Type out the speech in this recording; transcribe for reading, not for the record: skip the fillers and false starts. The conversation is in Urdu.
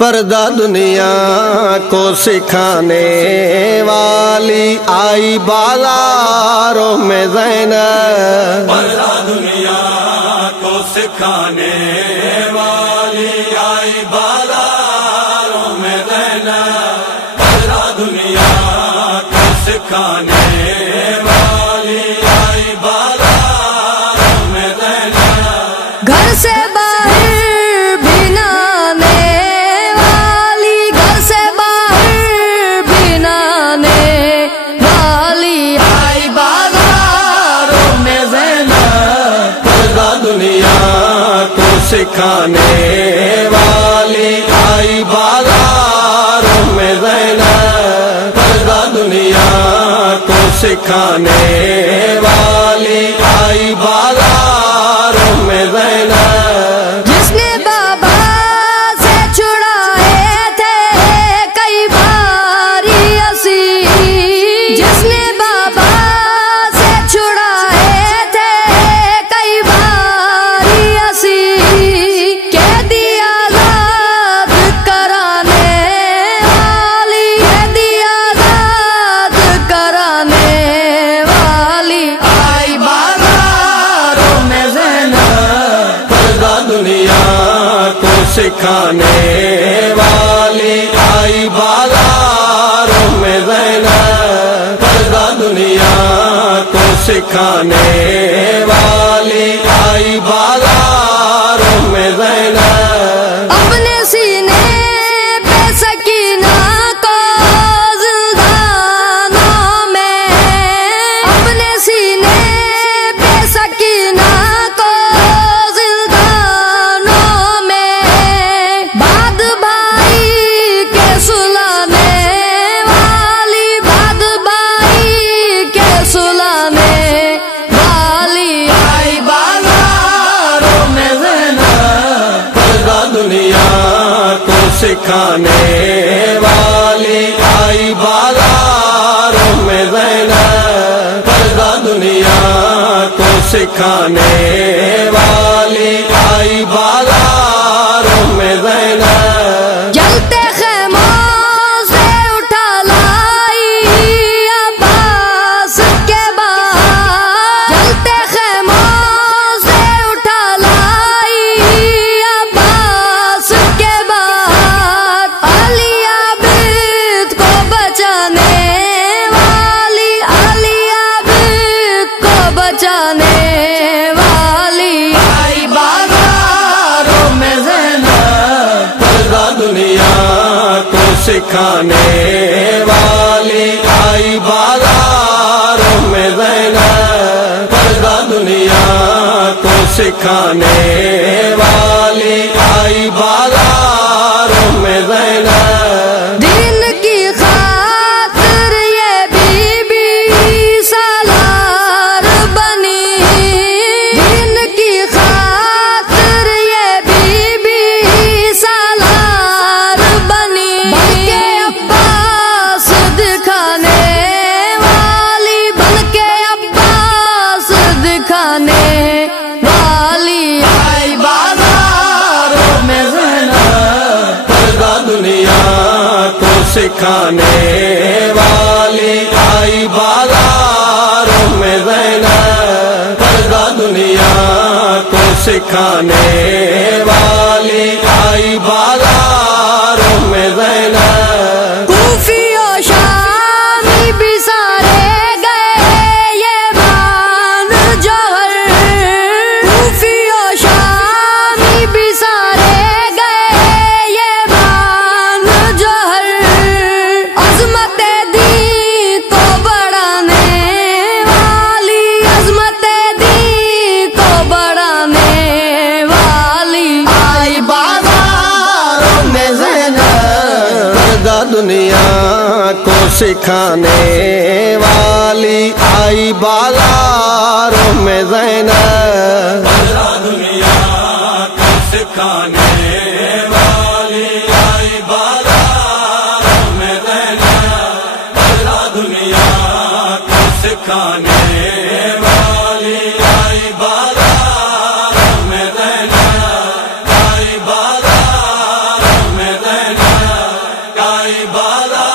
پردہ دنیا کو سکھانے والی آئی بازاروں میں زینب، پردہ دنیا کو سکھانے والی آئی بازاروں میں زینب، پردہ دنیا کو سکھانے والی آئی بازاروں میں زینب، گھر سے سکھانے والی آئی بازاروں میں زینب، پردہ دنیا کو سکھانے والی آئی بازاروں میں زینب، جس نے بابا سے چھڑائے تھے کئی باری اسیر، جس نے بابا سے چھڑائے تھے کئی باری اسیر، سکھانے والی آئی بازاروں میں زینب، پردہ دنیا کو سکھانے والی آئی بازاروں میں زینب، اپنے سینے پہ سکینہ کو زندانوں میں، اپنے سینے پہ سکینہ کو سکھانے والی آئی بازاروں میں زینب، پردہ دنیا کو سکھانے والی آئی بازاروں میں زینب، جلتے خیموں سے اٹھا لائی عباس کے بعد، جلتے خیموں سے اٹھا لائی عباس کے بعد، علی عابد کو بچانے والی، علی عابد کو بچانے والی آئی بازاروں میں زینب، پردہ دنیا کو سکھانے والی آئی بازاروں میں زینب، پردہ دنیا کو سکھانے والی آئی بازاروں میں زینب، دین کی خاطر یہ بی بی سالار بنی، دین کی خاطر یہ بی بی سالار بنی، بلکہ عباس دکھانے والی، بلکہ عباس دکھانے والی آئی بازاروں میں زینب، پردہ دنیا کو سکھانے والی آئی بازاروں میں زینب، پردہ دنیا کو سکھانے والی آئی بازاروں میں زینب، کوفی و شامی بھی سارے گئے یہ مان جوہر، کوفی و شامی بھی سارے گئے یہ مان جوہر، عظمت دین کو بڑھانے والی، عظمت دین کو بڑھانے والی آئی بازاروں میں زینب، پردہ دنیا کو سکھانے والی آئی بازاروں میں زینب، پردہ دنیا کو سکھانے والی آئی بازاروں میں زینب، پردہ دنیا کو سکھانے والی آئی بازاروں میں زینب، آئی بازاروں میں زینب۔ آئی بالا